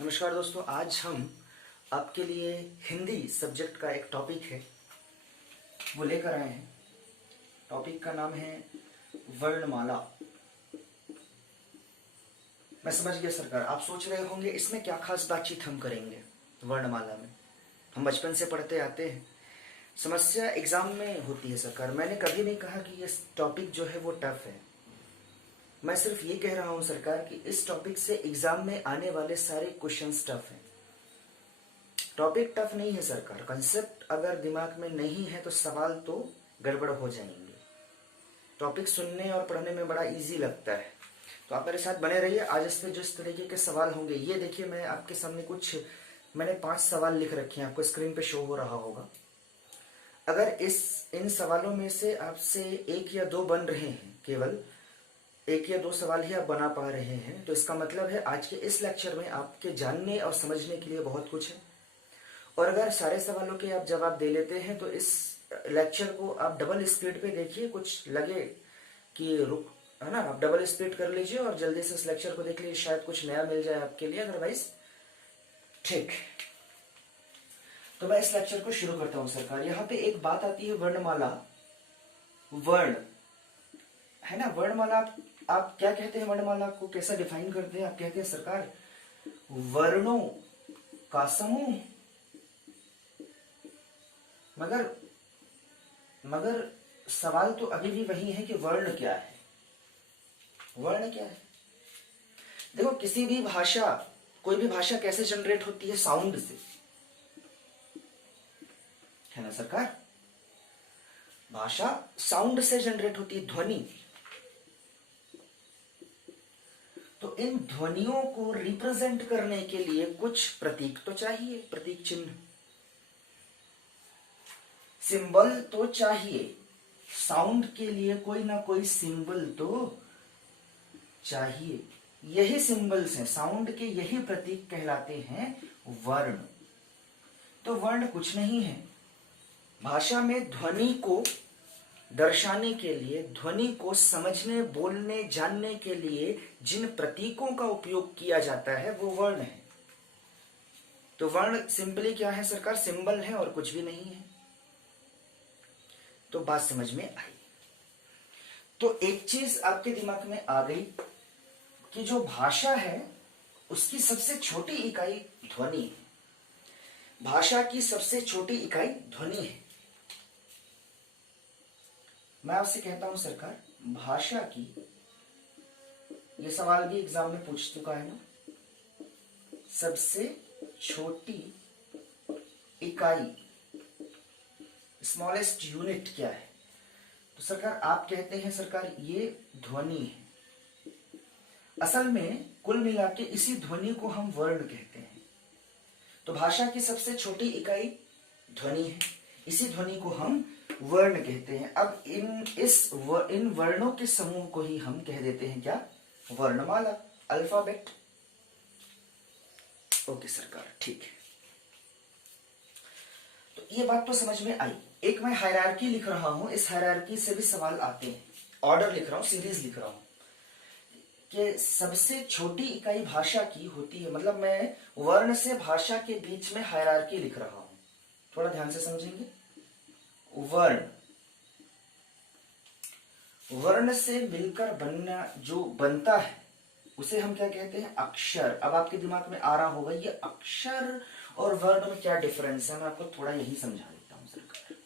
नमस्कार दोस्तों, आज हम आपके लिए हिंदी सब्जेक्ट का एक टॉपिक है वो लेकर आए हैं। टॉपिक का नाम है वर्णमाला। मैं समझ गया सरकार, आप सोच रहे होंगे इसमें क्या खास बातचीत हम करेंगे। वर्णमाला में हम बचपन से पढ़ते आते हैं, समस्या एग्जाम में होती है सरकार। मैंने कभी नहीं कहा कि ये टॉपिक जो है वो टफ है। मैं सिर्फ ये कह रहा हूँ सरकार कि इस टॉपिक से एग्जाम में आने वाले सारे क्वेश्चंस टफ हैं। टॉपिक टफ नहीं है सरकार, कंसेप्ट अगर दिमाग में नहीं है तो सवाल तो गड़बड़ हो जाएंगे। टॉपिक सुनने और पढ़ने में बड़ा इजी लगता है, तो आप मेरे साथ बने रहिए। आज इस पे जिस तरीके के सवाल होंगे, ये देखिए मैं आपके सामने मैंने 5 सवाल लिख रखे हैं, आपको स्क्रीन पे शो हो रहा होगा। अगर इन सवालों में से आपसे 1 या 2 बन रहे हैं, केवल 1 या 2 सवाल ही आप बना पा रहे हैं, तो इसका मतलब है आज के इस लेक्चर में आपके जानने और समझने के लिए बहुत कुछ है। और अगर सारे सवालों के आप जवाब दे लेते हैं तो इस लेक्चर को आप डबल स्पीड पे देखिए। कुछ लगे कि रुक, है ना, आप डबल स्पीड कर लीजिए और जल्दी से इस लेक्चर को देख लीजिए, शायद कुछ नया मिल जाए आपके लिए। अदरवाइज ठीक, तो मैं इस लेक्चर को शुरू करता हूं सरकार। यहाँ पे एक बात आती है वर्णमाला। वर्ण है ना, वर्णमाला आप क्या कहते हैं? वर्णमाला को कैसा डिफाइन करते हैं? आप कहते हैं सरकार वर्णों का समूह। मगर सवाल तो अभी भी वही है कि वर्ण क्या है। वर्ण क्या है? देखो, किसी भी भाषा, कोई भी भाषा कैसे जनरेट होती है? साउंड से, है ना सरकार। भाषा साउंड से जनरेट होती है, ध्वनि। तो इन ध्वनियों को रिप्रेजेंट करने के लिए कुछ प्रतीक तो चाहिए, प्रतीक चिन्ह, सिंबल तो चाहिए। साउंड के लिए कोई ना कोई सिंबल तो चाहिए। यही सिंबल्स हैं, साउंड के यही प्रतीक कहलाते हैं वर्ण। तो वर्ण कुछ नहीं है, भाषा में ध्वनि को दर्शाने के लिए, ध्वनि को समझने, बोलने, जानने के लिए जिन प्रतीकों का उपयोग किया जाता है वो वर्ण है। तो वर्ण सिंपली क्या है सरकार? सिंबल है और कुछ भी नहीं है। तो बात समझ में आई। तो एक चीज आपके दिमाग में आ गई कि जो भाषा है उसकी सबसे छोटी इकाई ध्वनि है। भाषा की सबसे छोटी इकाई ध्वनि है। मैं आपसे कहता हूं सरकार, भाषा की, ये सवाल भी एग्जाम में पूछ चुका है ना, सबसे छोटी इकाई, स्मॉलेस्ट यूनिट क्या है? तो सरकार आप कहते हैं सरकार ये ध्वनि है। असल में कुल मिला के इसी ध्वनि को हम वर्ण कहते हैं। तो भाषा की सबसे छोटी इकाई ध्वनि है, इसी ध्वनि को हम वर्ण कहते हैं। अब इन वर्णों के समूह को ही हम कह देते हैं क्या? वर्णमाला, अल्फाबेट। ओके सरकार, ठीक है। तो ये बात तो समझ में आई। एक मैं हायरार्की लिख रहा हूं, इस हायरार्की से भी सवाल आते हैं। ऑर्डर लिख रहा हूं, सीरीज लिख रहा हूं कि सबसे छोटी इकाई भाषा की होती है, मतलब मैं वर्ण से भाषा के बीच में हायरार्की लिख रहा हूं। थोड़ा ध्यान से समझेंगे। वर्ण से मिलकर जो बनता है उसे हम क्या कहते हैं? अक्षर। अब आपके दिमाग में आ रहा होगा ये अक्षर और वर्ण में क्या डिफरेंस है। मैं आपको थोड़ा यही समझा देता हूं सरकार।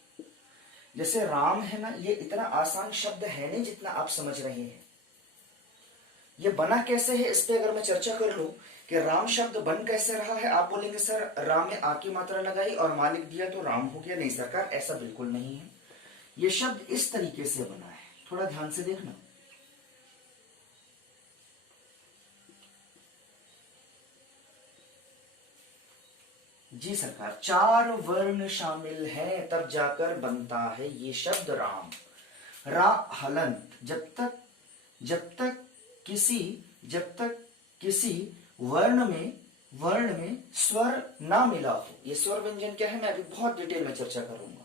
जैसे राम है ना, ये इतना आसान शब्द है नहीं जितना आप समझ रहे हैं। ये बना कैसे है, इस पे अगर मैं चर्चा कर लूं कि राम शब्द बन कैसे रहा है, आप बोलेंगे सर राम में आ की मात्रा लगाई और मा लिख दिया तो राम हो गया। नहीं सरकार, ऐसा बिल्कुल नहीं है। ये शब्द इस तरीके से बना है, थोड़ा ध्यान से देखना। जी सरकार, 4 वर्ण शामिल हैं तब जाकर बनता है ये शब्द राम। रा हलंत, जब तक किसी वर्ण में स्वर ना मिला हो, ये स्वर व्यंजन क्या है मैं अभी बहुत डिटेल में चर्चा करूंगा।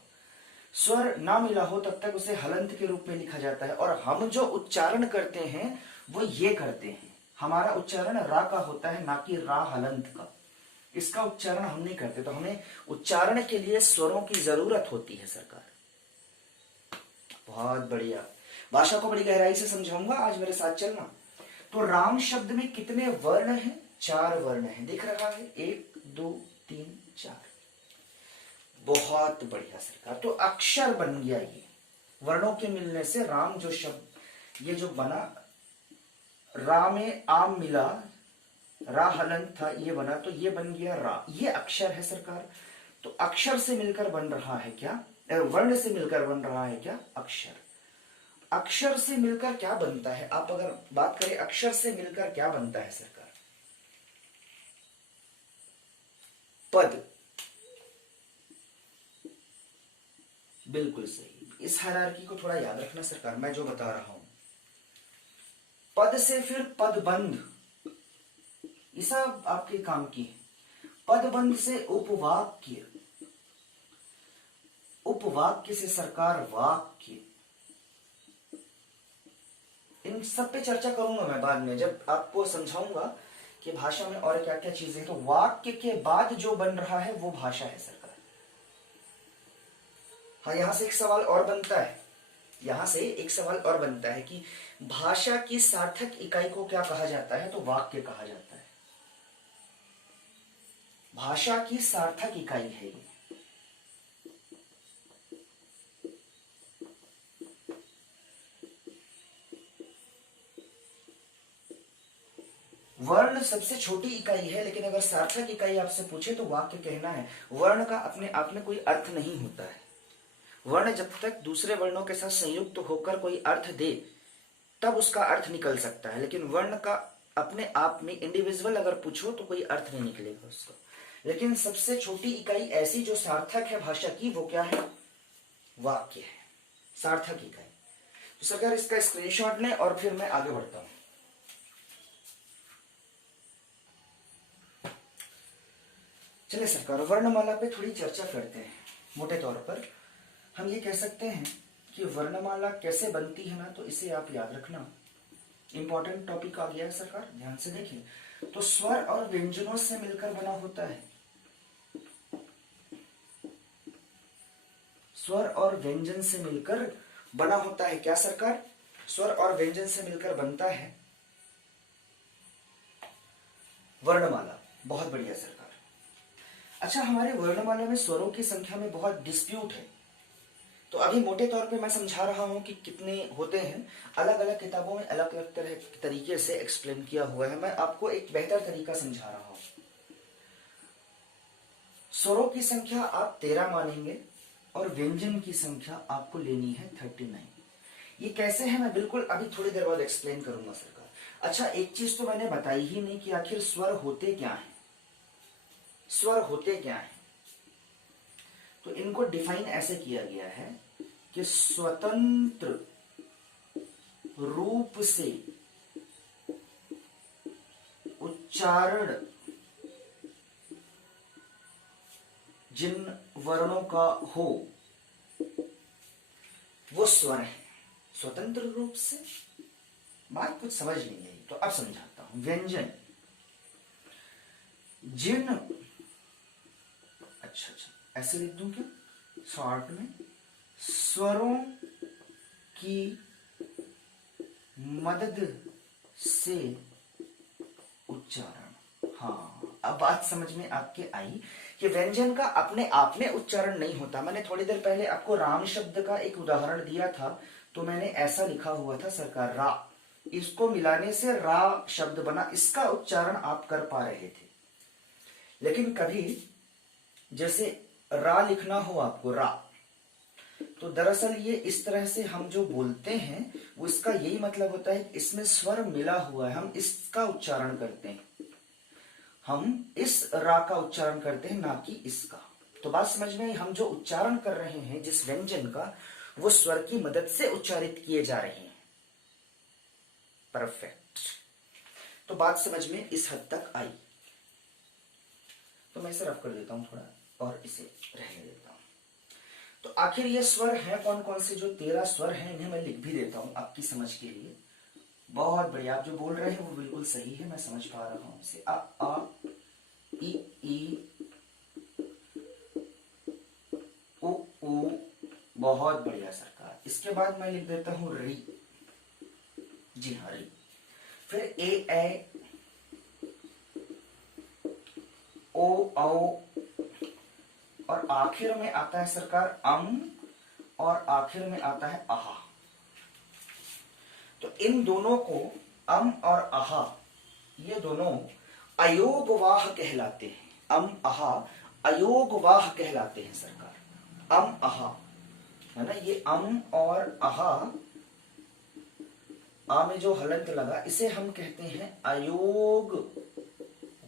स्वर ना मिला हो तब तक उसे हलंत के रूप में लिखा जाता है। और हम जो उच्चारण करते हैं वो ये करते हैं, हमारा उच्चारण रा का होता है, ना कि रा हलंत का। इसका उच्चारण हम नहीं करते, तो हमें उच्चारण के लिए स्वरों की जरूरत होती है सरकार। बहुत बढ़िया, भाषा को बड़ी गहराई से समझाऊंगा, आज मेरे साथ चलना। तो राम शब्द में कितने वर्ण हैं? 4 वर्ण हैं, दिख रहा है, 1 2 3 4। बहुत बढ़िया सरकार, तो अक्षर बन गया ये। वर्णों के मिलने से राम जो शब्द ये जो बना, रा में आम मिला, रा हलंत था, ये बना, तो ये बन गया रा, ये अक्षर है सरकार। तो अक्षर से मिलकर बन रहा है क्या? वर्ण से मिलकर बन रहा है क्या? अक्षर। अक्षर से मिलकर क्या बनता है? आप अगर बात करें अक्षर से मिलकर क्या बनता है सरकार? पद। बिल्कुल सही। इस हायरार्की को थोड़ा याद रखना सरकार, मैं जो बता रहा हूं। पद से फिर पदबंध, ये सब आपके काम की है। पदबंध से उपवाक्य, उपवाक्य से सरकार वाक्य। इन सब पे चर्चा करूंगा मैं बाद में, जब आपको समझाऊंगा कि भाषा में और क्या क्या चीजें। तो वाक्य के बाद जो बन रहा है वो भाषा है सरकार। हाँ, यहां से एक सवाल और बनता है, यहां से एक सवाल और बनता है कि भाषा की सार्थक इकाई को क्या कहा जाता है? तो वाक्य कहा जाता है। भाषा की सार्थक इकाई है ये। वर्ण सबसे छोटी इकाई है, लेकिन अगर सार्थक इकाई आपसे पूछे तो वाक्य कहना है। वर्ण का अपने आप में कोई अर्थ नहीं होता है। वर्ण जब तक दूसरे वर्णों के साथ संयुक्त होकर कोई अर्थ दे तब उसका अर्थ निकल सकता है, लेकिन वर्ण का अपने आप में इंडिविजुअल अगर पूछो तो कोई अर्थ नहीं निकलेगा उसका। लेकिन सबसे छोटी इकाई ऐसी जो सार्थक है भाषा की, वो क्या है? वाक्य है, सार्थक इकाई। तो सरकार इसका स्क्रीनशॉट लें और फिर मैं आगे बढ़ता हूं। चलिए सरकार, वर्णमाला पे थोड़ी चर्चा करते हैं। मोटे तौर पर हम ये कह सकते हैं कि वर्णमाला कैसे बनती है ना, तो इसे आप याद रखना, इंपॉर्टेंट टॉपिक आ गया है सरकार, ध्यान से देखिए। तो स्वर और व्यंजनों से मिलकर बना होता है। स्वर और व्यंजन से मिलकर बना होता है क्या सरकार? स्वर और व्यंजन से मिलकर बनता है वर्णमाला। बहुत बढ़िया सरकार। अच्छा, हमारे वर्णमाला में स्वरों की संख्या में बहुत डिस्प्यूट है। तो अभी मोटे तौर पे मैं समझा रहा हूं कि कितने होते हैं। अलग अलग किताबों में अलग अलग तरह तरीके से एक्सप्लेन किया हुआ है, मैं आपको एक बेहतर तरीका समझा रहा हूं। स्वरों की संख्या आप 13 मानेंगे और व्यंजन की संख्या आपको लेनी है 39। ये कैसे है मैं बिल्कुल अभी थोड़ी देर बाद एक्सप्लेन करूंगा सरकार। अच्छा, एक चीज तो मैंने बताई ही नहीं कि आखिर स्वर होते क्या हैं। स्वर होते क्या हैं? तो इनको डिफाइन ऐसे किया गया है कि स्वतंत्र रूप से उच्चारण जिन वर्णों का हो वो स्वर है। स्वतंत्र रूप से, बात कुछ समझ नहीं आई तो अब समझाता हूं। व्यंजन जिन, अच्छा ऐसे लिख दूं क्या शॉर्ट में? स्वरों की मदद से उच्चारण। हाँ, अब बात समझ में आपके आई कि व्यंजन का अपने आप में उच्चारण नहीं होता। मैंने थोड़ी देर पहले आपको राम शब्द का एक उदाहरण दिया था, तो मैंने ऐसा लिखा हुआ था सरकार, रा, इसको मिलाने से रा शब्द बना, इसका उच्चारण आप कर पा रहे थे। लेकिन कभी जैसे रा लिखना हो आपको, रा, तो दरअसल ये इस तरह से हम जो बोलते हैं वो इसका यही मतलब होता है कि इसमें स्वर मिला हुआ है, हम इसका उच्चारण करते हैं, हम इस रा का उच्चारण करते हैं, ना कि इसका। तो बात समझ में, हम जो उच्चारण कर रहे हैं जिस व्यंजन का, वो स्वर की मदद से उच्चारित किए जा रहे हैं। परफेक्ट। तो बात समझ में इस हद तक आई। तो मैं इसे रफ कर देता हूं थोड़ा और इसे रहने देता हूं। तो आखिर ये स्वर हैं कौन कौन से? जो 13 स्वर हैं इन्हें मैं लिख भी देता हूं आपकी समझ के लिए। बहुत बढ़िया, आप जो बोल रहे हैं वो बिल्कुल सही है, मैं समझ पा रहा हूं इसे। आ ई ई उ ऊ, बहुत बढ़िया सरकार। इसके बाद मैं लिख देता हूं री, जी हाँ री। फिर ए ओ औ, और आखिर में आता है सरकार अम, और आखिर में आता है आहा। तो इन दोनों को, अम और आहा, ये दोनों अयोगवाह कहलाते हैं। अम आहा अयोगवाह कहलाते हैं सरकार। अम आहा है ना, ये अम और आहा, आ में जो हलंत लगा इसे हम कहते हैं अयोग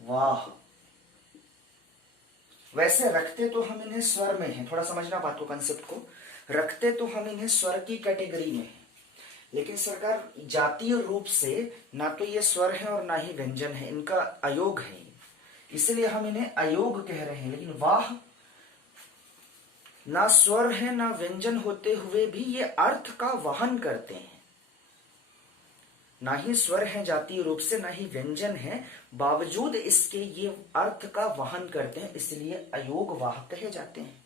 वाह। वैसे रखते तो हम इन्हें स्वर में हैं, थोड़ा समझना बात को, कंसेप्ट को। रखते तो हम इन्हें स्वर की कैटेगरी में हैं, लेकिन सरकार जातीय रूप से ना तो ये स्वर है और ना ही व्यंजन है, इनका अयोग है, इसलिए हम इन्हें अयोग कह रहे हैं। लेकिन वाह ना स्वर है ना व्यंजन होते हुए भी ये अर्थ का वहन करते हैं। ना ही स्वर है जातीय रूप से, ना ही व्यंजन है, बावजूद इसके ये अर्थ का वहन करते हैं, इसलिए अयोगवाह कहे जाते हैं।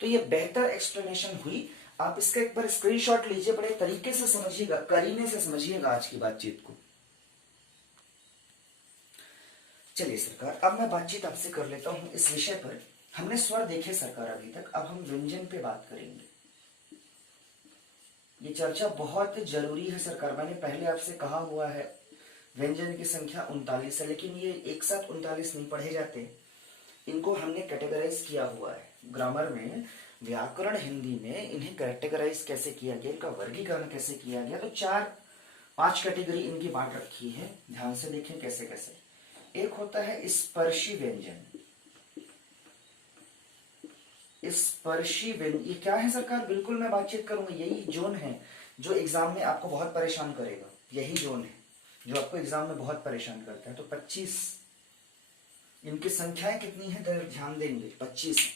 तो ये बेहतर एक्सप्लेनेशन हुई। आप इसका एक बार स्क्रीनशॉट लीजिए, बड़े तरीके से समझिएगा, करीने से समझिएगा आज की बातचीत को। चलिए सरकार, अब मैं बातचीत आपसे कर लेता हूं इस विषय पर। हमने स्वर देखे सरकार अभी तक, अब हम व्यंजन पे बात करेंगे। ये चर्चा बहुत जरूरी है सरकार। मैंने पहले आपसे कहा हुआ है व्यंजन की संख्या 39 है, लेकिन ये एक साथ 39 नहीं पढ़े जाते, इनको हमने कैटेगराइज किया हुआ है। ग्रामर में, व्याकरण हिंदी में इन्हें कैटेगराइज कैसे किया गया, इनका वर्गीकरण कैसे किया गया, तो 4-5 कैटेगरी इनकी बांट रखी है। ध्यान से देखें कैसे कैसे। एक होता है स्पर्शी व्यंजन। स्पर्शी व्यंजन ये क्या है सरकार, बिल्कुल मैं बातचीत करूंगा। यही जोन है जो एग्जाम में आपको बहुत परेशान करेगा, यही जोन है जो आपको एग्जाम में बहुत परेशान करता है। तो 25 इनकी संख्याएं कितनी है, ध्यान देंगे, 25।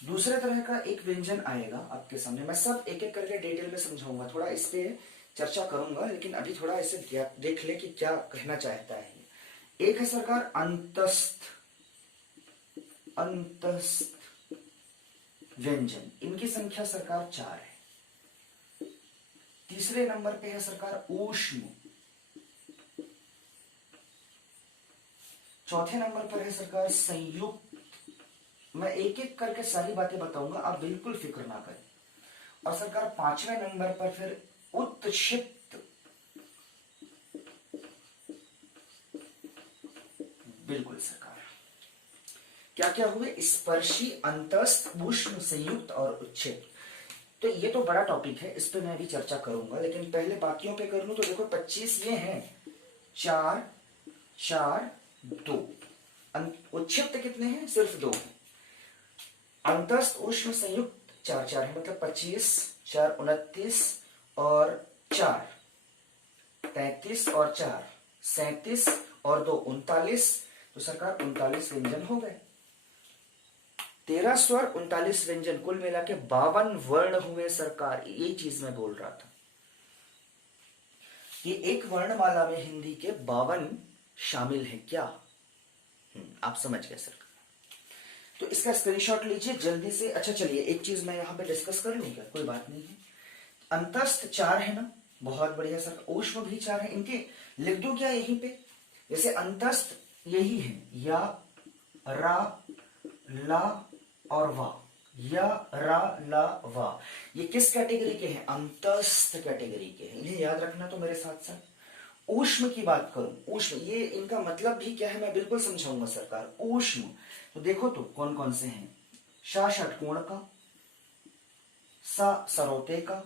दूसरे तरह का एक व्यंजन आएगा आपके सामने, मैं सब एक एक करके डिटेल में समझाऊंगा, थोड़ा इस पे चर्चा करूंगा, लेकिन अभी थोड़ा इसे देख ले कि क्या कहना चाहता है। एक है सरकार अंतस्थ। अंतस्थ व्यंजन, इनकी संख्या सरकार 4 है। तीसरे नंबर पे है सरकार ऊष्म। चौथे नंबर पर है सरकार संयुक्त। मैं एक एक करके सारी बातें बताऊंगा, आप बिल्कुल फिक्र ना करें। और सरकार 5वें नंबर पर फिर उत्क्षिप्त। बिल्कुल सरकार। क्या क्या हुए, स्पर्शी, अंतस्थ, ऊष्म, संयुक्त और उत्क्षिप्त। तो ये तो बड़ा टॉपिक है, इस पे मैं भी चर्चा करूंगा, लेकिन पहले बाकियों पे कर लूं। तो देखो 25 ये हैं, 4 4 2। उत्क्षिप्त कितने हैं, सिर्फ 2 हैं। अंतस्थ, ऊष्म, संयुक्त 4 4 है, मतलब 25 4 29 और 4 33 और 4 37 और 2 39। तो सरकार 39 व्यंजन हो गए। 13 स्वर 39 व्यंजन, कुल मिला के 52 वर्ण हुए सरकार। ये चीज मैं बोल रहा था, ये एक वर्णमाला में हिंदी के 52 शामिल है क्या। आप समझ गए सरकार। तो इसका स्क्रीनशॉट लीजिए जल्दी से। अच्छा चलिए, एक चीज मैं यहां पे डिस्कस कर लूं क्या, कोई बात नहीं है। अंतस्थ 4 है ना, बहुत बढ़िया सर। ऊष्म भी 4 है, इनके लिख दो क्या यहीं पे। जैसे अंतस्थ यही है, या, रा, ला और वा, या, रा, ला, वा। ये किस कैटेगरी के हैं, अंतस्थ कैटेगरी के हैं। इन्हें याद रखना। तो मेरे साथ साथ ऊष्म की बात करूं, ऊष्म, ये इनका मतलब भी क्या है मैं बिल्कुल समझाऊंगा सरकार। ऊष्म तो देखो तो कौन कौन से हैं, शा षटकोण का, सा सरोते का,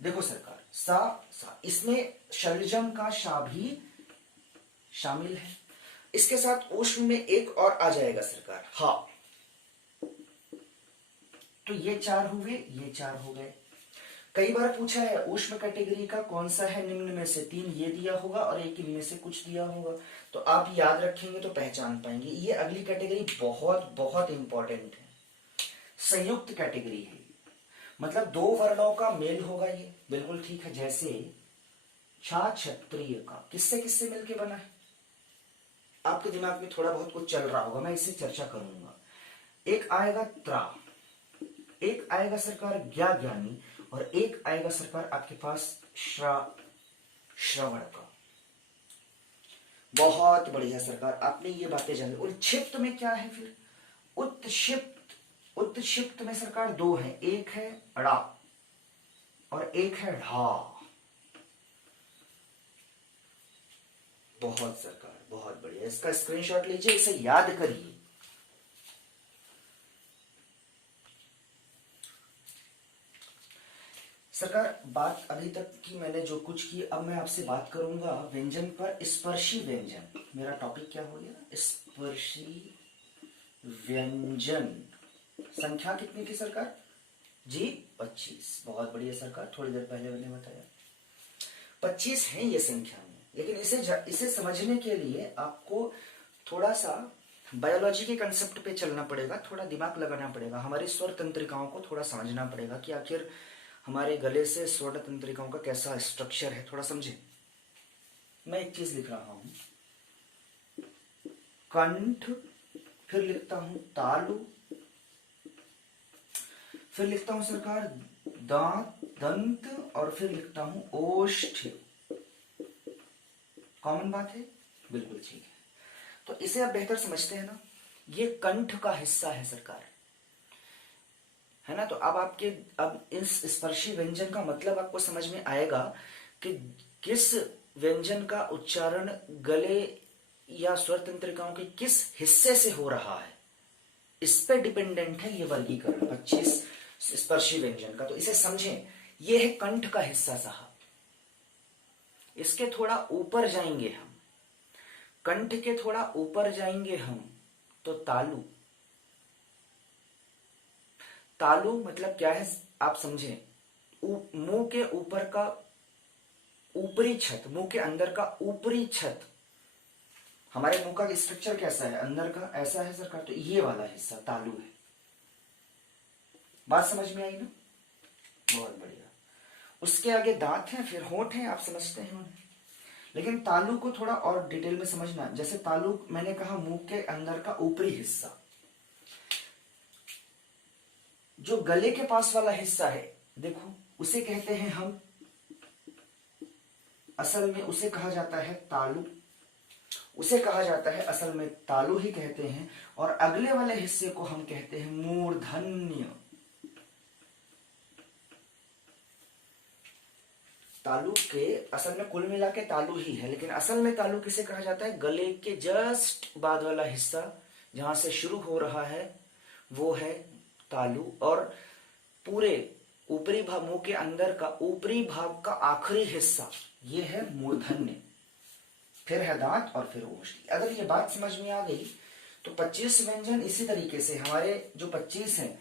देखो सरकार सा, इसमें शलजम का शा भी शामिल है। इसके साथ ऊष्म में एक और आ जाएगा सरकार, हा। तो ये 4 हुए, ये 4 हो गए। कई बार पूछा है ऊष्म कैटेगरी का कौन सा है निम्न में से, 3 ये दिया होगा और एक इनमें से कुछ दिया होगा। तो आप याद रखेंगे तो पहचान पाएंगे। ये अगली कैटेगरी बहुत बहुत इंपॉर्टेंट है, संयुक्त कैटेगरी है, मतलब 2 वर्णों का मेल होगा। ये बिल्कुल ठीक है। जैसे छा क्षत्रिय का किससे किससे मिलके बना है, आपके दिमाग में थोड़ा बहुत कुछ चल रहा होगा, मैं इससे चर्चा करूंगा। एक आएगा त्रा, एक आएगा सरकार ज्ञा ज्ञानी, और एक आएगा सरकार आपके पास श्रवण का। बहुत बढ़िया सरकार, आपने ये बातें जानी। और क्षिप्त में क्या है फिर? उत्क्षिप्त। उत्क्षिप्त में सरकार दो है, एक है ड़ा और एक है ढा। बहुत सरकार, बहुत बढ़िया, इसका स्क्रीनशॉट लीजिए, इसे याद करिए। सरकार बात अभी तक की मैंने जो कुछ की, अब मैं आपसे बात करूंगा व्यंजन पर। स्पर्शी व्यंजन मेरा टॉपिक क्या हो गया? स्पर्शी व्यंजन। संख्या कितनी की सरकार जी? 25। बहुत बढ़िया सरकार, थोड़ी देर पहले मैंने बताया 25 है ये संख्या में। लेकिन इसे समझने के लिए आपको थोड़ा सा बायोलॉजी के कंसेप्ट पे चलना पड़ेगा, थोड़ा दिमाग लगाना पड़ेगा, हमारी स्वर तंत्रिकाओं को थोड़ा समझना पड़ेगा कि आखिर हमारे गले से स्वर तंत्रिकाओं का कैसा स्ट्रक्चर है, थोड़ा समझे। मैं एक चीज लिख रहा हूं, कंठ, फिर लिखता हूं तालु, फिर लिखता हूं सरकार दांत, दंत, और फिर लिखता हूं ओष्ठ। कॉमन बात है, बिल्कुल ठीक है। तो इसे आप बेहतर समझते हैं ना, ये कंठ का हिस्सा है सरकार, है ना। तो अब इस स्पर्शी व्यंजन का मतलब आपको समझ में आएगा कि किस व्यंजन का उच्चारण गले या स्वर तंत्रिकाओं के किस हिस्से से हो रहा है, इस पे डिपेंडेंट है ये वर्गीकरण 25 स्पर्शी व्यंजन का। तो इसे समझें, ये है कंठ का हिस्सा साहब। इसके थोड़ा ऊपर जाएंगे हम, कंठ के थोड़ा ऊपर जाएंगे हम तो तालु। तालु मतलब क्या है आप समझें, मुंह के ऊपर का ऊपरी छत, मुंह के अंदर का ऊपरी छत। हमारे मुंह का स्ट्रक्चर कैसा है? अंदर का ऐसा है सरकार, तो ये वाला हिस्सा तालु है। बात समझ में आई ना? बहुत बढ़िया। उसके आगे दांत हैं, फिर होंठ हैं, आप समझते हैं उन्हें। लेकिन तालु को थोड़ा और डिटेल में समझना। जैसे तालु मैंने कहा मुंह के अंदर का ऊपरी हिस्सा, जो गले के पास वाला हिस्सा है, देखो उसे कहते हैं हम, असल में उसे कहा जाता है तालु, उसे कहा जाता है असल में तालु ही कहते हैं। और अगले वाले हिस्से को हम कहते हैं मूर्धन्य। तालु के असल में कुल मिला के तालु ही है, लेकिन असल में तालु किसे कहा जाता है? गले के जस्ट बाद वाला हिस्सा जहां से शुरू हो रहा है वो है तालु, और पूरे ऊपरी भाग, मुंह के अंदर का ऊपरी भाग का आखिरी हिस्सा ये है मूर्धन्य, फिर है दांत और फिर ओष्ठी। अगर ये बात समझ में आ गई तो 25 व्यंजन इसी तरीके से हमारे जो 25 हैं,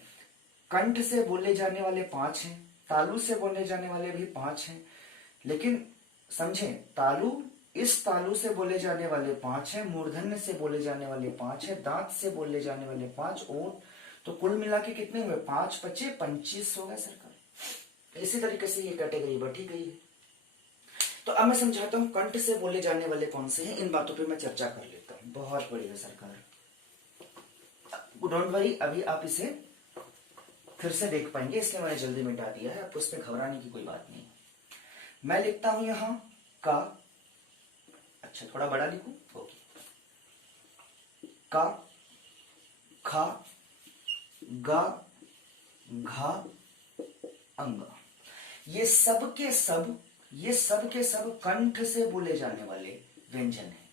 कंठ से बोले जाने वाले 5 हैं, तालु से बोले जाने वाले भी 5 हैं। लेकिन समझें, तालु, इस तालु से बोले जाने वाले 5 हैं, मूर्धन्य से बोले जाने वाले 5 हैं, दांत से बोले जाने वाले 5, ओठ, तो कुल मिला के कितने हुए? 5 25 25 हो गए सरकार। इसी तरीके से ये कैटेगरी बढ़ी गई है। तो अब मैं समझाता हूं कंठ से बोले जाने वाले कौन से हैं, इन बातों पे मैं चर्चा कर लेता हूं। बहुत बढ़िया सरकार, डोंट वरी, अभी आप इसे फिर से देख पाएंगे, इसलिए मैंने जल्दी मिटा दिया है, आपको इसमें घबराने की कोई बात नहीं। मैं लिखता हूं यहां का, अच्छा थोड़ा बड़ा लिखूं, ओके, का, खा, गा, घा, अंग। ये सब के सब कंठ से बोले जाने वाले व्यंजन हैं।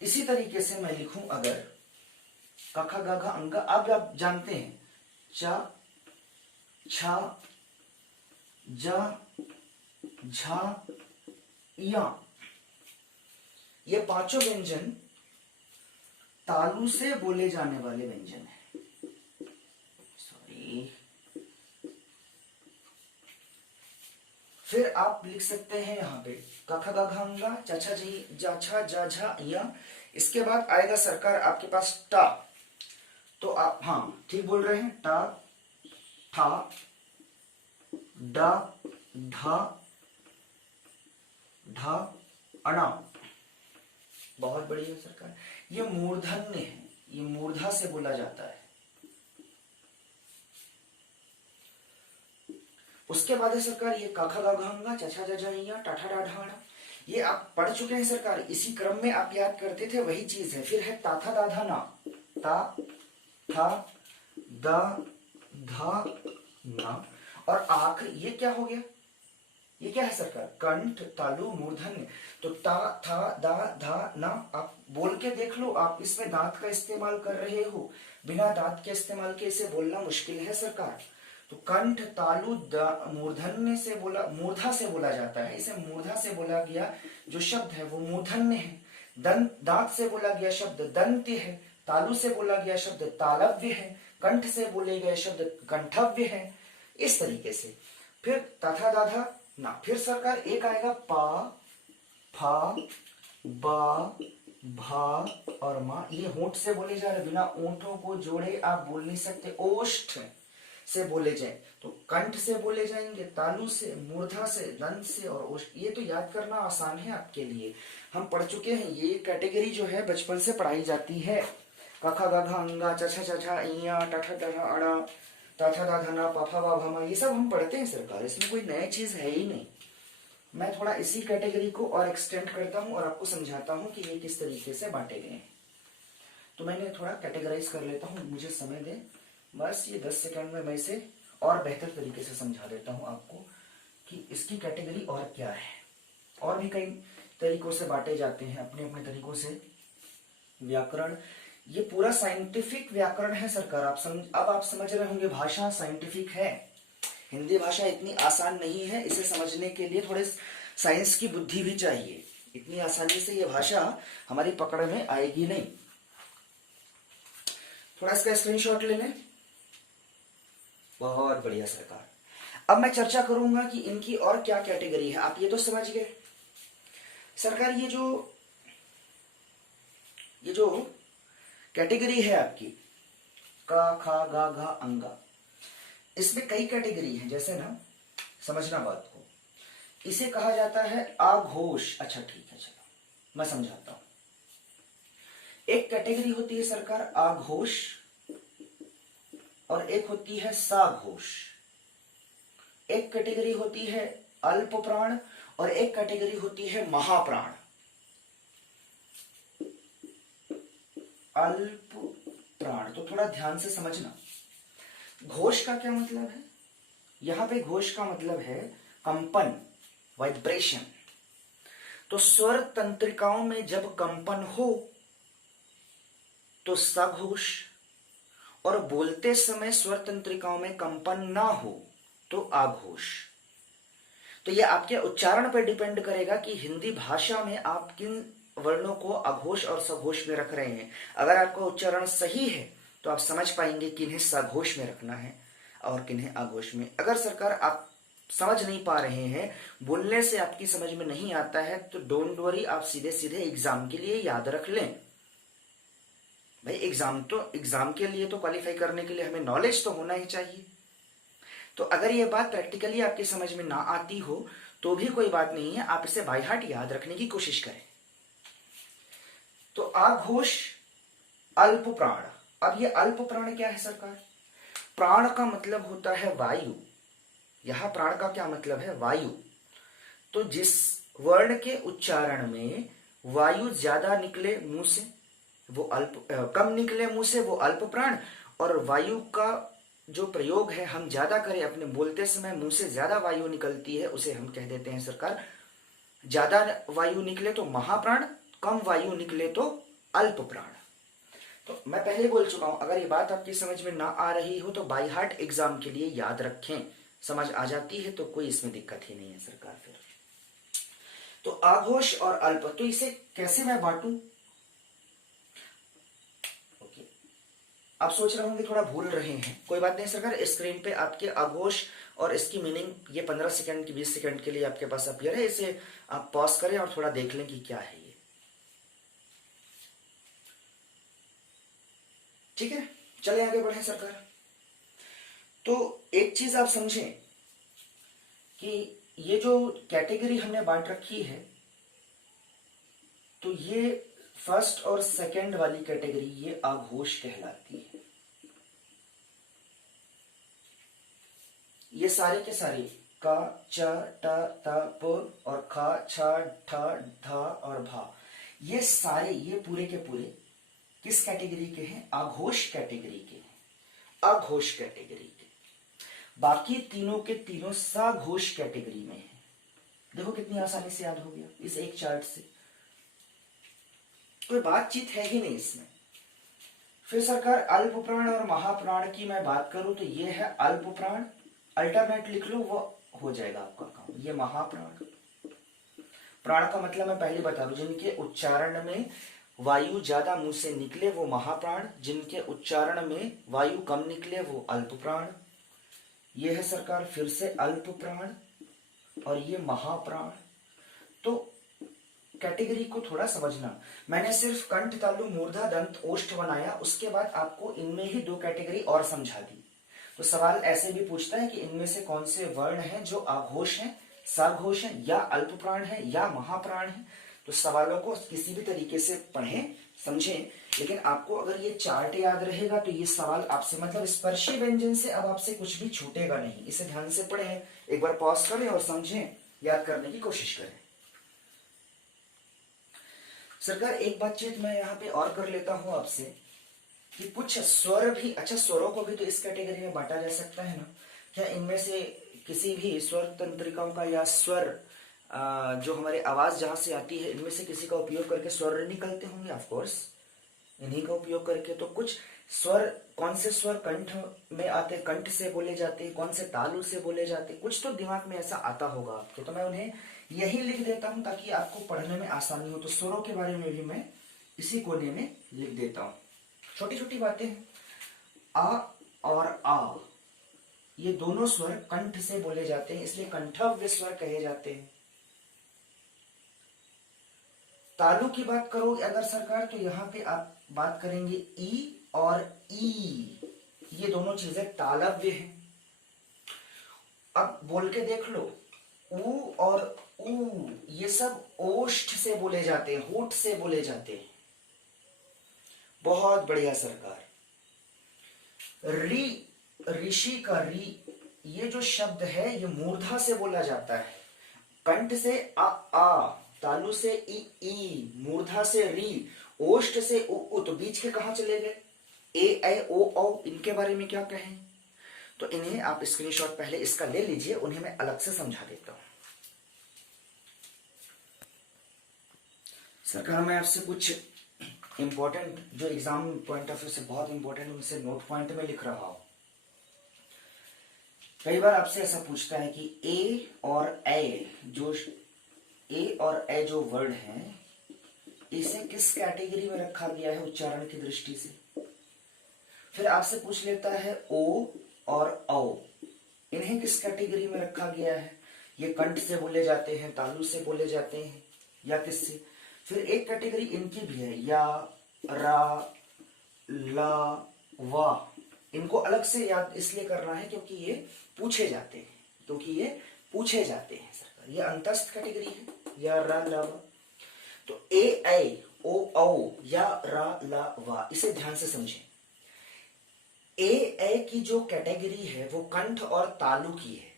इसी तरीके से मैं लिखूं अगर का, खा, गा, घा, अंग, अब आप जानते हैं चा, छा, जा, झा, या, ये पांचों व्यंजन तालु से बोले जाने वाले व्यंजन हैं। सॉरी, फिर आप लिख सकते हैं यहां पे का, खा, गा, घा, अंगा, चा, छा, जी, जा, छा, जा, झा, या। इसके बाद आएगा सरकार आपके पास टा, तो आप हाँ ठीक बोल रहे हैं, टा, ठा, डा, ढा, ढा, अणा। बहुत बढ़िया सरकार। ये मूर्धन्य है, ये मूर्धा से बोला जाता है। उसके बाद है सरकार ये काखा गाघा चछा जझा टाठा डाढ़ा आड़ा। ये आप पढ़ चुके हैं सरकार, इसी क्रम में आप याद करते थे, वही चीज है। फिर है ताथा दाधा ना, ता था दा धा ना, और आख, ये क्या हो गया, ये क्या है सरकार, कंठ तालु मूर्धन्य। तो ता था दा धा ना, आप बोल के देख लो, आप इसमें दांत का इस्तेमाल कर रहे हो, बिना दांत के इस्तेमाल के इसे बोलना मुश्किल है सरकार। तो कंठ तालु मूर्धन्य से बोला, मूर्धा से बोला जाता है, इसे मूर्धा से बोला गया जो शब्द है वो मूर्धन्य है। दंत, दांत से बोला गया शब्द दंत्य है, तालु से बोला गया शब्द तालव्य है, कंठ से बोले गए शब्द कंठव्य है, इस तरीके से। फिर तथा दाधा ना, फिर सरकार एक आएगा पा फा बा भा और माँ, ये होंठ से बोले जा रहे, बिना ओंठों को जोड़े आप बोल नहीं सकते, ओष्ठ से बोले जाए तो कंठ से बोले जाएंगे, तालु से, मूर्धा से, दंत से और ओष्ठ। ये तो याद करना आसान है आपके लिए, हम पढ़ चुके हैं। ये कैटेगरी जो है बचपन से पढ़ाई जाती है, कखा गघा अंगा चछा चछा इया टठा डढ़ा अड़ा ताथा दाधा ना पाफा बाभा, ये सब हम पढ़ते हैं सरकार, इसमें कोई नई चीज है ही नहीं। मैं थोड़ा इसी कैटेगरी को और एक्सटेंड करता हूँ और आपको समझाता हूँ कि ये किस तरीके से बांटे गए हैं। तो मैंने थोड़ा कैटेगराइज कर लेता हूँ, मुझे समय दे बस, ये 10 सेकंड में मैं इसे और बेहतर तरीके से समझा देता हूँ आपको कि इसकी कैटेगरी और क्या है। और भी कई तरीकों से बांटे जाते हैं अपने अपने तरीकों से। व्याकरण, ये पूरा साइंटिफिक व्याकरण है सरकार, अब आप समझ रहे होंगे, भाषा साइंटिफिक है। हिंदी भाषा इतनी आसान नहीं है, इसे समझने के लिए थोड़े साइंस की बुद्धि भी चाहिए, इतनी आसानी से ये भाषा हमारी पकड़ में आएगी नहीं। थोड़ा इसका स्क्रीनशॉट ले लें। बहुत बढ़िया सरकार। अब मैं चर्चा करूंगा कि इनकी और क्या कैटेगरी है। आप ये तो समझ गए सरकार, ये जो कैटेगरी है आपकी का खा गा घा अंगा, इसमें कई कैटेगरी है, जैसे ना समझना बात को, इसे कहा जाता है आघोष। अच्छा ठीक है, चलो मैं समझाता हूं। एक कैटेगरी होती है सरकार आघोष और एक होती है साघोष। एक कैटेगरी होती है अल्प प्राण और एक कैटेगरी होती है महाप्राण। अल्प प्राण, तो थोड़ा ध्यान से समझना। घोष का क्या मतलब है, यहां पे घोष का मतलब है कंपन, वाइब्रेशन। तो स्वर तंत्रिकाओं में जब कंपन हो तो सघोष, और बोलते समय स्वर तंत्रिकाओं में कंपन ना हो तो आघोष। तो यह आपके उच्चारण पर डिपेंड करेगा कि हिंदी भाषा में आप किन वर्णों को अघोष और सघोष में रख रहे हैं। अगर आपका उच्चारण सही है तो आप समझ पाएंगे किन्हें सघोष में रखना है और किन्हें आघोष में। अगर सरकार आप समझ नहीं पा रहे हैं, बोलने से आपकी समझ में नहीं आता है, तो डोंट वरी, आप सीधे सीधे एग्जाम के लिए याद रख लें। भाई एग्जाम के लिए तो क्वालिफाई करने के लिए हमें नॉलेज तो होना ही चाहिए। तो अगर ये बात प्रैक्टिकली आपकी समझ में ना आती हो तो भी कोई बात नहीं है, आप इसे बाय हार्ट याद रखने की कोशिश करें। तो आघोष अल्प प्राण। अब ये अल्प प्राण क्या है सरकार, प्राण का मतलब होता है वायु, यहां प्राण का क्या मतलब है, वायु। तो जिस वर्ण के उच्चारण में वायु ज्यादा निकले मुंह से वो कम निकले मुंह से वो अल्प प्राण, और वायु का जो प्रयोग है हम ज्यादा करें, अपने बोलते समय मुंह से ज्यादा वायु निकलती है, उसे हम कह देते हैं सरकार, ज्यादा वायु निकले तो महाप्राण, कम वायु निकले तो अल्प प्राण। तो मैं पहले बोल चुका हूं, अगर ये बात आपकी समझ में ना आ रही हो तो बाय हार्ट एग्जाम के लिए याद रखें, समझ आ जाती है तो कोई इसमें दिक्कत ही नहीं है सरकार। फिर तो आघोष और अल्प, तो इसे कैसे मैं बांटूं। ओके, आप सोच रहे होंगे थोड़ा भूल रहे हैं, कोई बात नहीं सरकार, स्क्रीन पे आपके आघोष और इसकी मीनिंग ये 15 सेकंड की 20 सेकंड के लिए आपके पास अपीयर है, इसे आप पॉज करें और थोड़ा देख लें कि क्या है ये। ठीक है, चले आगे बढ़े सरकार। तो एक चीज आप समझें कि ये जो कैटेगरी हमने बांट रखी है, तो ये फर्स्ट और सेकंड वाली कैटेगरी ये आघोष कहलाती है। ये सारे के सारे का, च, ट, त, प और खा, छ, ठ, ध और भा, ये सारे, ये पूरे के पूरे किस कैटेगरी के हैं? आघोष कैटेगरी के हैं। आघोष कैटेगरी के। बाकी तीनों के तीनों साघोष कैटेगरी में हैं। देखो कितनी आसानी से याद हो गया इस एक चार्ट से, कोई बातचीत है ही नहीं इसमें। फिर सरकार अल्प प्राण और महाप्राण की मैं बात करूं तो ये है अल्प प्राण, अल्टरनेट लिख लो वो हो जाएगा आपका काम। ये महाप्राण, प्राण का मतलब मैं पहले बता दूं, जिनके उच्चारण में वायु ज्यादा मुंह से निकले वो महाप्राण, जिनके उच्चारण में वायु कम निकले वो अल्प प्राण। ये है सरकार फिर से अल्प प्राण और ये महाप्राण। तो कैटेगरी को थोड़ा समझना, मैंने सिर्फ कंठ, तालु, मूर्धा, दंत, ओष्ठ बनाया, उसके बाद आपको इनमें ही दो कैटेगरी और समझा दी। तो सवाल ऐसे भी पूछता है कि इनमें से कौन से वर्ण हैं जो आघोष हैं, साघोष हैं, या अल्प प्राण है या महाप्राण है। तो सवालों को किसी भी तरीके से पढ़ें, समझें, लेकिन आपको अगर ये चार्ट याद रहेगा तो ये सवाल आपसे, मतलब स्पर्शी व्यंजन से अब आपसे कुछ भी छूटेगा नहीं। इसे ध्यान से पढ़ें, एक बार पॉज करें और समझें, याद करने की कोशिश करें। सरकार एक बातचीत मैं यहाँ पे और कर लेता हूं आपसे कि कुछ स्वर भी, अच्छा स्वरों को भी तो इस कैटेगरी में बांटा जा सकता है ना? क्या इनमें से किसी भी स्वर तंत्रिकाओं का या स्वर जो हमारे आवाज जहां से आती है, इनमें से किसी का उपयोग करके स्वर निकलते होंगे? ऑफ कोर्स इन्हीं का उपयोग करके। तो कुछ स्वर, कौन से स्वर कंठ में आते, कंठ से बोले जाते हैं, कौन से तालु से बोले जाते, कुछ तो दिमाग में ऐसा आता होगा आपके। तो मैं उन्हें यही लिख देता हूं ताकि आपको पढ़ने में आसानी हो। तो स्वरों के बारे में भी मैं इसी कोने में लिख देता हूं। छोटी छोटी बातें हैं। आ और आ, ये दोनों स्वर कंठ से बोले जाते हैं, इसलिए कंठव्य स्वर कहे जाते हैं। तालु की बात करोगे अगर सरकार, तो यहाँ पे आप बात करेंगे ई और ई, ये दोनों चीजें तालव्य हैं। अब बोल के देख लो, ऊ और ऊ, ये सब ओष्ठ से बोले जाते हैं, होठ से बोले जाते हैं। बहुत बढ़िया सरकार। री, ऋषि का री, ये जो शब्द है ये मूर्धा से बोला जाता है। कंठ से आ, तालु से ई, मूर्धा से री, ओष्ठ से उ, तो बीच के कहां चले गए? ए, ओ, औ, इनके बारे में क्या कहें? तो इन्हें आप स्क्रीनशॉट पहले इसका ले लीजिए, उन्हें मैं अलग से समझा देता हूं। सरकार मैं आपसे कुछ इंपॉर्टेंट, जो एग्जाम पॉइंट ऑफ व्यू से बहुत इंपॉर्टेंट, उनसे नोट पॉइंट में लिख रहा हूं। कई बार आपसे ऐसा पूछता है कि ए और ए जो वर्ड है, इसे किस कैटेगरी में रखा गया है उच्चारण की दृष्टि से। फिर आपसे पूछ लेता है ओ और औ, इन्हें किस कैटेगरी में रखा गया है? ये कंठ से बोले जाते हैं, तालु से बोले जाते हैं, या किससे? फिर एक कैटेगरी इनकी भी है, या, रा, ला, वा। इनको अलग से याद इसलिए करना है क्योंकि ये पूछे जाते हैं, सरकार। ये अंतस्थ कैटेगरी है, या, रा, ला, वा। तो ए, ओ, औ, या, रा, ला, वा, इसे ध्यान से समझें। ए की जो कैटेगरी है वो कंठ और तालु की है।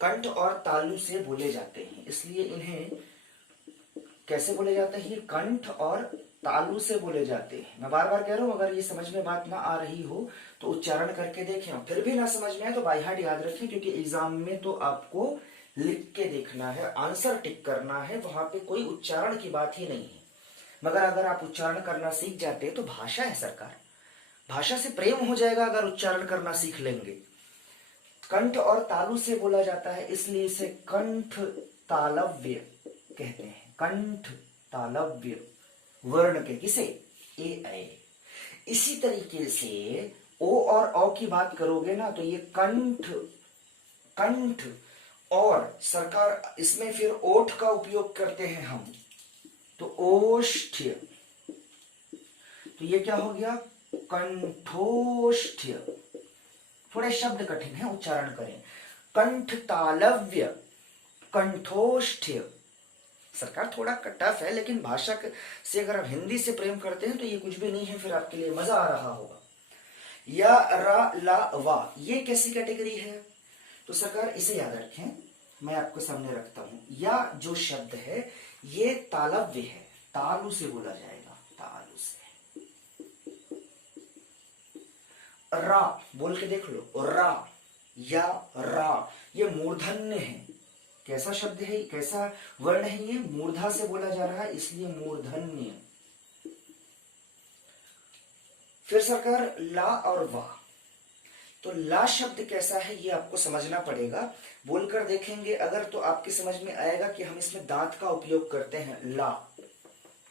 कंठ और तालु से बोले जाते हैं, इसलिए इन्हें कैसे बोले जाते हैं? ये कंठ और तालु से बोले जाते हैं। मैं बार बार कह रहा हूं, अगर ये समझ में बात ना आ रही हो तो उच्चारण करके देखें, फिर भी ना समझ में आए तो बाय हार्ट याद रखें, क्योंकि एग्जाम में तो आपको लिख के देखना है, आंसर टिक करना है, वहां पे कोई उच्चारण की बात ही नहीं है। मगर अगर आप उच्चारण करना सीख जाते हैं तो भाषा है सरकार, भाषा से प्रेम हो जाएगा अगर उच्चारण करना सीख लेंगे। कंठ और तालु से बोला जाता है, इसलिए इसे कंठ तालव्य कहते हैं। कंठ तालव्य वर्ण के, किसे? ए। इसी तरीके से ओ और औ की बात करोगे ना, तो ये कंठ और सरकार, इसमें फिर ओठ का उपयोग करते हैं हम, तो ओष्ठ्य। तो ये क्या हो गया? कंठोष्ठ्य। थोड़े शब्द कठिन है, उच्चारण करें। कंठ तालव्य, कंठोष्ठ्य, सरकार थोड़ा टफ है, लेकिन भाषा से अगर आप हिंदी से प्रेम करते हैं तो ये कुछ भी नहीं है, फिर आपके लिए मजा आ रहा होगा। या, रा, ला, वा, ये कैसी कैटेगरी है? तो सरकार इसे याद रखें, मैं आपको सामने रखता हूं। या जो शब्द है ये तालव्य है, तालु से बोला जाएगा, तालु से। रा बोल के देख लो, रा या रा, ये मूर्धन्य है। कैसा शब्द है, कैसा वर्ण है? ये मूर्धा से बोला जा रहा है, इसलिए मूर्धन्य। फिर सरकार ला और वा, तो ला शब्द कैसा है ये आपको समझना पड़ेगा। बोलकर देखेंगे अगर तो आपकी समझ में आएगा कि हम इसमें दांत का उपयोग करते हैं, ला,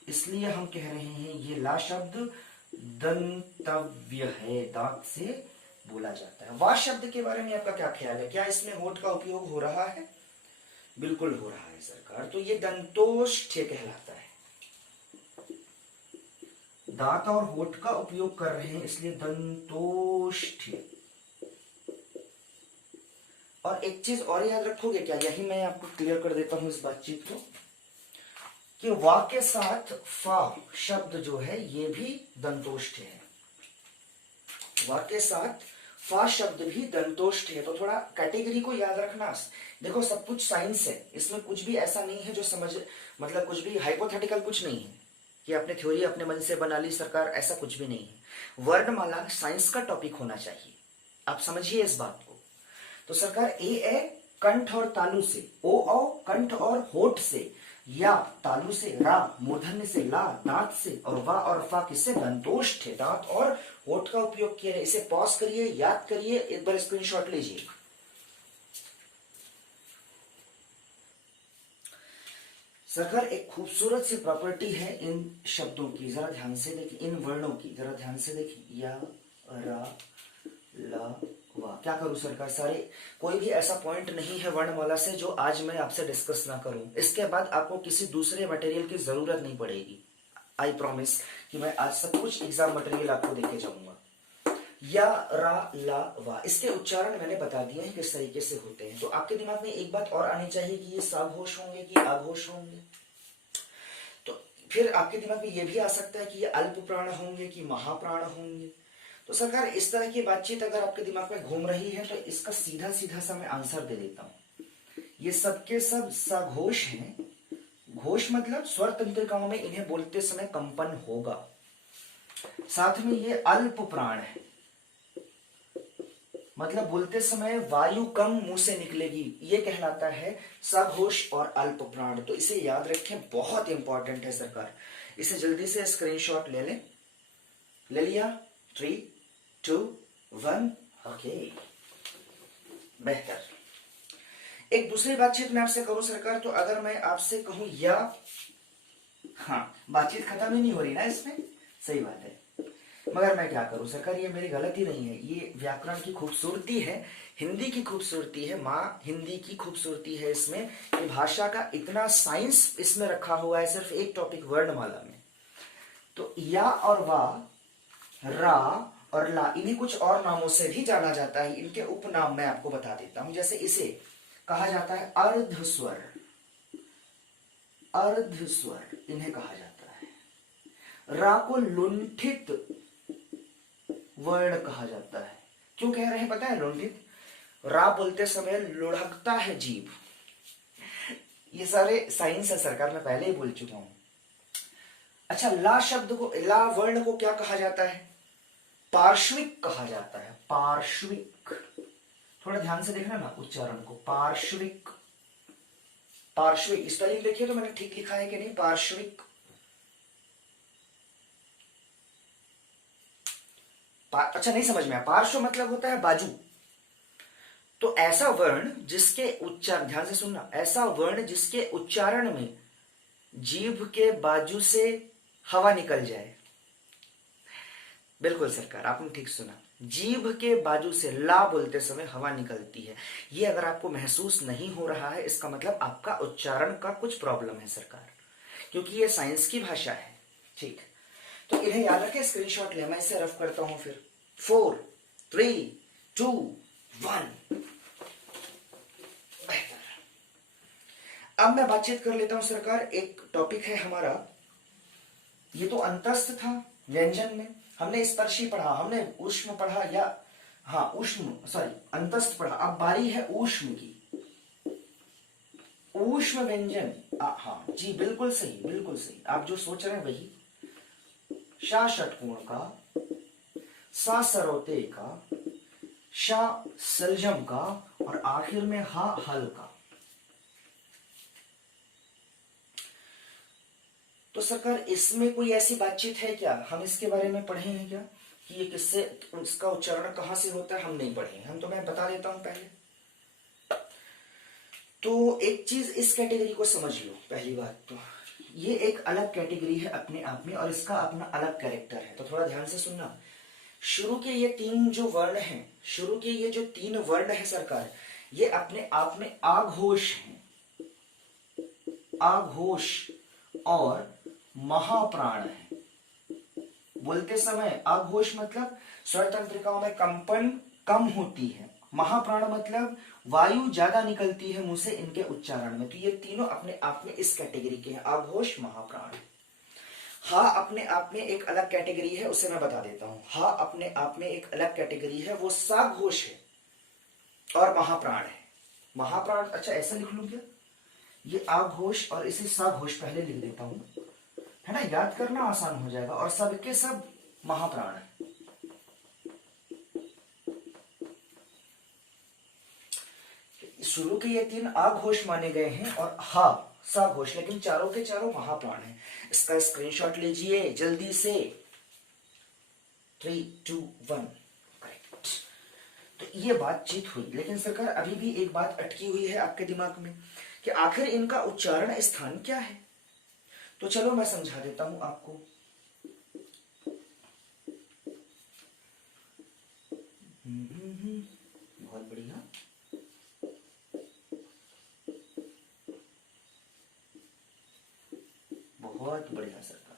इसलिए हम कह रहे हैं ये ला शब्द दंतव्य है, दांत से बोला जाता है। वा शब्द के बारे में आपका क्या ख्याल है? क्या इसमें होठ का उपयोग हो रहा है? बिल्कुल हो रहा है सरकार, तो ये दंतोष्ठ्य कहलाता है। दांत और होठ का उपयोग कर रहे हैं इसलिए दंतोष्ठ्य। और एक चीज और याद रखोगे क्या, यही मैं आपको क्लियर कर देता हूं इस बातचीत को, कि वा के साथ फा शब्द जो है ये भी दंतोष्ठ्य है। वा के साथ फा शब्द भी दंतोष्ठ्य है, तो थोड़ा कैटेगरी को याद रखना। देखो सब कुछ साइंस है, इसमें कुछ भी ऐसा नहीं है जो समझ, मतलब कुछ भी हाइपोथेटिकल कुछ नहीं है कि आपने थ्योरी अपने मन से बना ली सरकार, ऐसा कुछ भी नहीं है। वर्णमाला साइंस का टॉपिक होना चाहिए, आप समझिए इस बात को। तो सरकार ए कंठ और तालु से, ओ कंठ और होठ से, या तालु से, रा मूर्धन्य से, ला दांत से, और वा और फा किससे? दंतोष्ठ्य, दांत और होठ का उपयोग किया है। इसे पॉज करिए, याद करिए, एक बार स्क्रीनशॉट लीजिए। सरकार एक खूबसूरत सी प्रॉपर्टी है इन शब्दों की, जरा ध्यान से देखिए, इन वर्णों की जरा ध्यान से देखिए। या, रा, ला, वा। क्या करूं सरकार, सारे कोई भी ऐसा पॉइंट नहीं है वर्णमाला से जो आज मैं आपसे डिस्कस ना करूं। इसके बाद आपको किसी दूसरे मटेरियल की जरूरत नहीं पड़ेगी। आई प्रॉमिस कि मैं आज सब कुछ एग्जाम मटेरियल आपको देके जाऊंगा। या, रा, ला, वा, इसके उच्चारण मैंने बता दिए हैं किस तरीके से होते हैं। तो आपके दिमाग में एक बात और आनी चाहिए कि ये साघोष होंगे कि आघोष होंगे। तो फिर आपके दिमाग में ये भी आ सकता है कि ये अल्प प्राण होंगे कि महाप्राण होंगे। तो सरकार इस तरह की बातचीत अगर आपके दिमाग में घूम रही है तो इसका सीधा सीधा सा मैं आंसर दे देता हूं। ये सबके सब सघोष हैं। घोष मतलब स्वर तंत्रिकाओं में इन्हें बोलते समय कंपन होगा। साथ में ये अल्प प्राण है, मतलब बोलते समय वायु कम मुंह से निकलेगी, ये कहलाता है सघोष और अल्प प्राण। तो इसे याद रखें, बहुत इंपॉर्टेंट है सरकार। इसे जल्दी से स्क्रीनशॉट ले लें। ले लिया? 3, 2, 1, ओके, बेहतर। एक दूसरी बातचीत मैं आपसे करूं सरकार, तो अगर मैं आपसे कहूं या, हाँ, बातचीत खत्म ही नहीं हो रही ना इसमें, सही बात है, मगर मैं क्या करूं सरकार, ये मेरी गलती नहीं है, ये व्याकरण की खूबसूरती है, हिंदी की खूबसूरती है, माँ हिंदी की खूबसूरती है इसमें कि भाषा का इतना साइंस इसमें रखा हुआ है सिर्फ एक टॉपिक वर्णमाला में। तो या और वा, रा और ला, इन्हें कुछ और नामों से भी जाना जाता है। इनके उपनाम मैं आपको बता देता हूं। जैसे इसे कहा जाता है अर्धस्वर, अर्धस्वर इन्हें कहा जाता है। रा को लुंठित वर्ण कहा जाता है। क्यों कह रहे हैं पता है लुंठित? रा बोलते समय लुढ़कता है जीभ। ये सारे साइंस है सरकार, मैं पहले ही बोल चुका हूं। अच्छा, ला शब्द को, ला वर्ण को क्या कहा जाता है? पार्श्विक कहा जाता है, पार्श्विक। थोड़ा ध्यान से देखना ना उच्चारण को, पार्श्विक, पार्श्विक। स्पेलिंग देखिए तो मैंने ठीक लिखा है कि नहीं, पार्श्विक। अच्छा नहीं समझ में आया, पार्श्व मतलब होता है बाजू। तो ऐसा वर्ण जिसके उच्चारण, ध्यान से सुनना, ऐसा वर्ण जिसके उच्चारण में जीभ के बाजू से हवा निकल जाए। बिल्कुल सरकार, आपने ठीक सुना, जीभ के बाजू से ला बोलते समय हवा निकलती है। ये अगर आपको महसूस नहीं हो रहा है, इसका मतलब आपका उच्चारण का कुछ प्रॉब्लम है सरकार, क्योंकि ये साइंस की भाषा है। ठीक, तो इन्हें याद रखें, स्क्रीनशॉट ले, मैं इसे रफ करता हूं फिर। 4, 3, 2, 1, बेहतर। अब मैं बातचीत कर लेता हूं सरकार, एक टॉपिक है हमारा, ये तो अंतस्थ था व्यंजन में, हमने स्पर्शी पढ़ा, हमने ऊष्म पढ़ा, या हाँ ऊष्म सॉरी अंतस्थ पढ़ा। अब बारी है ऊष्म की। ऊष्म व्यंजन, हाँ जी बिल्कुल सही, बिल्कुल सही, आप जो सोच रहे हैं वही। शा षटकोण का, सा सरौते का, शा सलजम का, और आखिर में हा हल का। तो सरकार इसमें कोई ऐसी बातचीत है क्या, हम इसके बारे में पढ़े हैं क्या कि ये किससे, इसका उच्चारण कहां से होता है, हम नहीं पढ़े हैं। हम तो मैं बता देता हूं पहले। तो एक चीज इस कैटेगरी को समझ लो। पहली बात तो ये एक अलग कैटेगरी है अपने आप में, और इसका अपना अलग कैरेक्टर है। तो थोड़ा ध्यान से सुनना। शुरू के ये तीन जो वर्ण हैं, शुरू के ये जो तीन वर्ण है सरकार, ये अपने आप में आघोष हैं। आघोष और महाप्राण है। बोलते समय आघोष मतलब स्वर तंत्रिकाओं में कंपन कम होती है, महाप्राण मतलब वायु ज्यादा निकलती है मुंह से इनके उच्चारण में। तो ये तीनों अपने आप में इस कैटेगरी के हैं, आघोष महाप्राण। हा अपने आप में एक अलग कैटेगरी है, उसे मैं बता देता हूं। हा अपने आप में एक अलग कैटेगरी है, वो साघोष है और महाप्राण है। महाप्राण, अच्छा ऐसा लिख लूं क्या, ये आघोष और इसे साघोष पहले लिख देता हूं, है ना, याद करना आसान हो जाएगा। और सबके सब महाप्राण है। शुरू के ये तीन आघोष माने गए हैं और हा साघोष, लेकिन चारों के चारों महाप्राण हैं। इसका स्क्रीनशॉट लीजिए जल्दी से। 3, 2, 1 करेक्ट। तो ये बातचीत हुई, लेकिन सरकार अभी भी एक बात अटकी हुई है आपके दिमाग में कि आखिर इनका उच्चारण स्थान क्या है। तो चलो मैं समझा देता हूं आपको। बहुत बढ़िया। बहुत बढ़िया सरकार।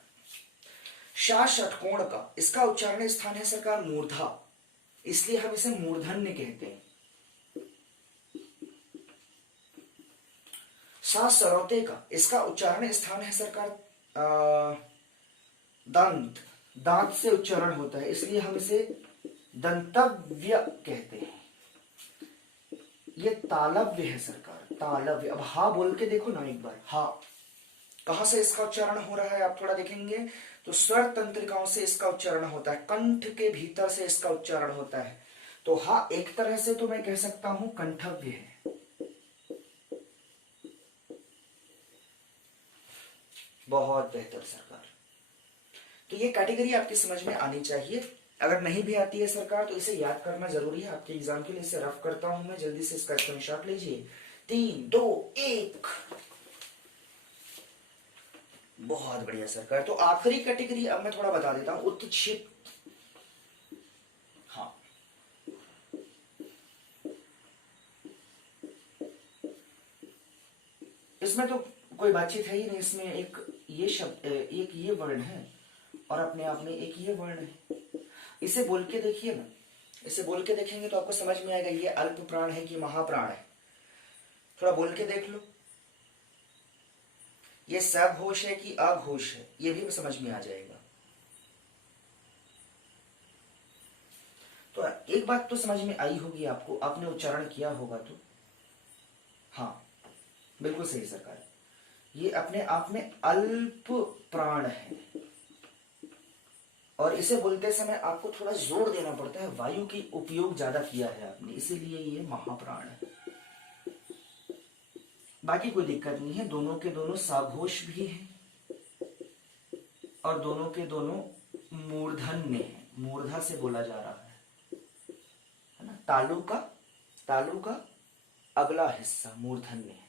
शा षटकोण का इसका उच्चारण स्थान है सरकार मूर्धा, इसलिए हम इसे मूर्धन्य कहते हैं। सा सरौते का इसका उच्चारण स्थान है सरकार दंत, दांत से उच्चारण होता है, इसलिए हम इसे दंतव्य कहते हैं। ये तालव्य है सरकार, तालव्य। अब हा बोल के देखो ना एक बार, हा कहां से इसका उच्चारण हो रहा है आप थोड़ा देखेंगे तो स्वर तंत्रिकाओं से इसका उच्चारण होता है, कंठ के भीतर से इसका उच्चारण होता है। तो हा एक तरह से तो मैं कह सकता हूं कंठव्य है। बहुत बेहतर सरकार। तो ये कैटेगरी आपकी समझ में आनी चाहिए। अगर नहीं भी आती है सरकार तो इसे याद करना जरूरी है आपके एग्जाम के लिए। इसे रफ करता हूं मैं, जल्दी से इसका स्क्रीनशॉट लीजिए। 3, 2, 1। बहुत बढ़िया सरकार। तो आखिरी कैटेगरी अब मैं थोड़ा बता देता हूं, उत्क्षिप्त। हाँ इसमें तो कोई बातचीत है ही नहीं। इसमें एक ये शब्द, एक ये वर्ण है और अपने आप में एक ये वर्ण है। इसे बोल के देखिए ना, इसे बोल के देखेंगे तो आपको समझ में आएगा ये अल्प प्राण है कि महाप्राण है। थोड़ा बोल के देख लो, ये सघोष है कि अघोष है, ये भी समझ में आ जाएगा। तो एक बात तो समझ में आई होगी आपको, आपने उच्चारण किया होगा तो। हाँ बिल्कुल सही सरकार, ये अपने आप में अल्प प्राण है और इसे बोलते समय आपको थोड़ा जोर देना पड़ता है, वायु की उपयोग ज्यादा किया है आपने, इसीलिए ये महाप्राण है। बाकी कोई दिक्कत नहीं है, दोनों के दोनों साघोष भी हैं और दोनों के दोनों मूर्धन्य है, मूर्धा से बोला जा रहा है ना। तालु का अगला हिस्सा मूर्धन्य है।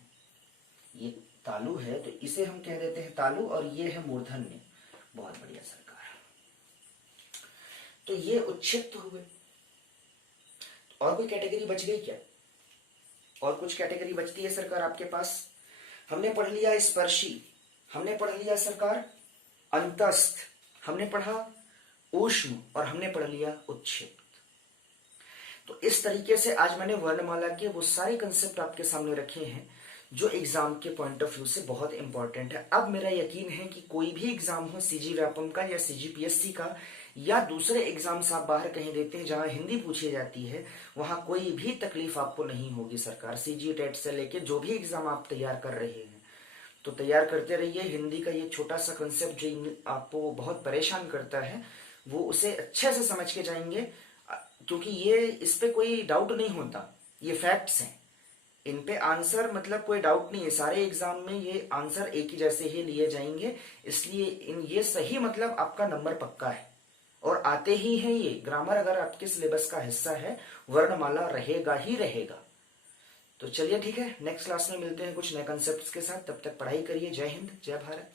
ये तालु है तो इसे हम कह देते हैं तालु और ये है मूर्धन्य। बहुत बढ़िया सरकार। तो ये उच्छिप्त हुए। और कोई कैटेगरी बच गई क्या? और कुछ कैटेगरी बचती है सरकार आपके पास? हमने पढ़ लिया स्पर्शी, हमने पढ़ लिया सरकार अंतस्थ, हमने पढ़ा ऊष्म और हमने पढ़ लिया उच्छिप्त। तो इस तरीके से आज मैंने वर्णमाला के वो सारे कंसेप्ट आपके सामने रखे हैं जो एग्जाम के पॉइंट ऑफ व्यू से बहुत इंपॉर्टेंट है। अब मेरा यकीन है कि कोई भी एग्जाम हो, सीजी व्यापम का या सीजीपीएससी का या दूसरे एग्जाम्स आप बाहर कहीं देते हैं जहां हिंदी पूछी जाती है, वहां कोई भी तकलीफ आपको नहीं होगी। सरकार सीजी टेट से लेके जो भी एग्जाम आप तैयार कर रहे हैं तो तैयार करते रहिए। हिंदी का ये छोटा सा कंसेप्ट जो आपको बहुत परेशान करता है, वो उसे अच्छे से समझ के जाएंगे, क्योंकि ये इस पे कोई डाउट नहीं होता, ये फैक्ट्स हैं। इन पे आंसर मतलब कोई डाउट नहीं है, सारे एग्जाम में ये आंसर एक ही जैसे ही लिए जाएंगे, इसलिए इन ये सही मतलब आपका नंबर पक्का है और आते ही हैं। ये ग्रामर अगर आपके सिलेबस का हिस्सा है, वर्णमाला रहेगा ही रहेगा। तो चलिए ठीक है, नेक्स्ट क्लास में मिलते हैं कुछ नए कंसेप्ट्स के साथ। तब तक पढ़ाई करिए। जय हिंद, जय भारत।